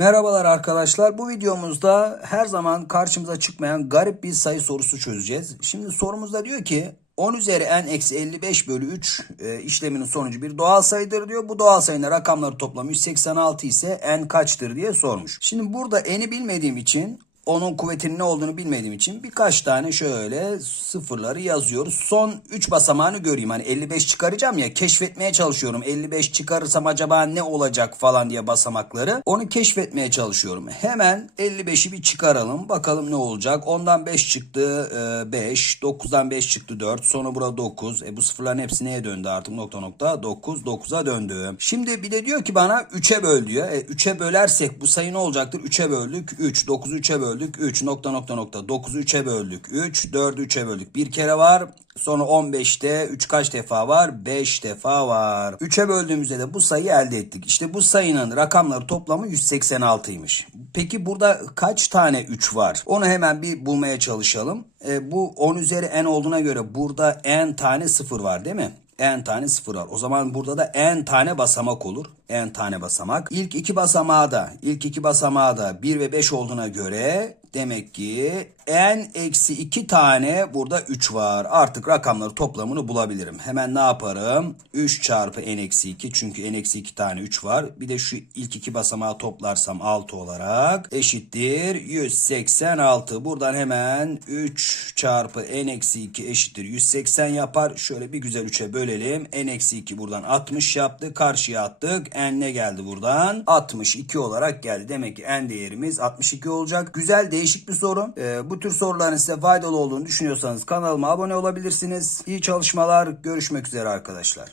Merhabalar arkadaşlar. Bu videomuzda her zaman karşımıza çıkmayan garip bir sayı sorusu çözeceğiz. Şimdi sorumuzda diyor ki 10 üzeri n eksi 55 bölü 3 e, işleminin sonucu bir doğal sayıdır diyor. Bu doğal sayının rakamları toplamı 186 ise n kaçtır diye sormuş. Şimdi burada n'i bilmediğim için onun kuvvetinin ne olduğunu bilmediğim için birkaç tane şöyle sıfırları yazıyoruz. Son 3 basamağını göreyim. Hani 55 çıkaracağım ya keşfetmeye çalışıyorum. 55 çıkarırsam acaba ne olacak falan diye basamakları. Onu keşfetmeye çalışıyorum. Hemen 55'i bir çıkaralım. Bakalım ne olacak. Ondan 5 çıktı 5. 9'dan 5 çıktı 4. Sonra burada 9. E bu sıfırların hepsi neye döndü artık nokta nokta 9. 9'a döndü. Şimdi bir de diyor ki bana 3'e böl diyor. E 3'e bölersek bu sayı ne olacaktır? 3'e böldük 3. 9'u 3'e böldük 3 nokta nokta nokta. 9'u 3'e böldük 3 4'ü 3'e böldük. Bir kere var sonra 15'te 3 kaç defa var? 5 defa var. 3'e böldüğümüzde de bu sayıyı elde ettik. İşte bu sayının rakamları toplamı 186'ymış peki burada kaç tane 3 var? Onu hemen bir bulmaya çalışalım. E, bu 10 üzeri n olduğuna göre burada n tane 0 var değil mi? N tane sıfır var. O zaman burada da n tane basamak olur. N tane basamak. İlk iki basamağı da ilk iki basamağı da 1 ve 5 olduğuna göre demek ki n eksi 2 tane burada 3 var. Artık rakamları toplamını bulabilirim. Hemen ne yaparım? 3 çarpı n eksi 2 çünkü n eksi 2 tane 3 var. Bir de şu ilk iki basamağı toplarsam 6 olarak eşittir 186. Buradan hemen 3 çarpı n eksi 2 eşittir 180 yapar. Şöyle bir güzel 3'e bölelim. n eksi 2 buradan 60 yaptı. Karşıya attık. N ne geldi buradan? 62 olarak geldi. Demek ki n değerimiz 62 olacak. Güzel değişik bir soru. Ee, bu tür soruların size faydalı olduğunu düşünüyorsanız kanalıma abone olabilirsiniz. İyi çalışmalar. Görüşmek üzere arkadaşlar.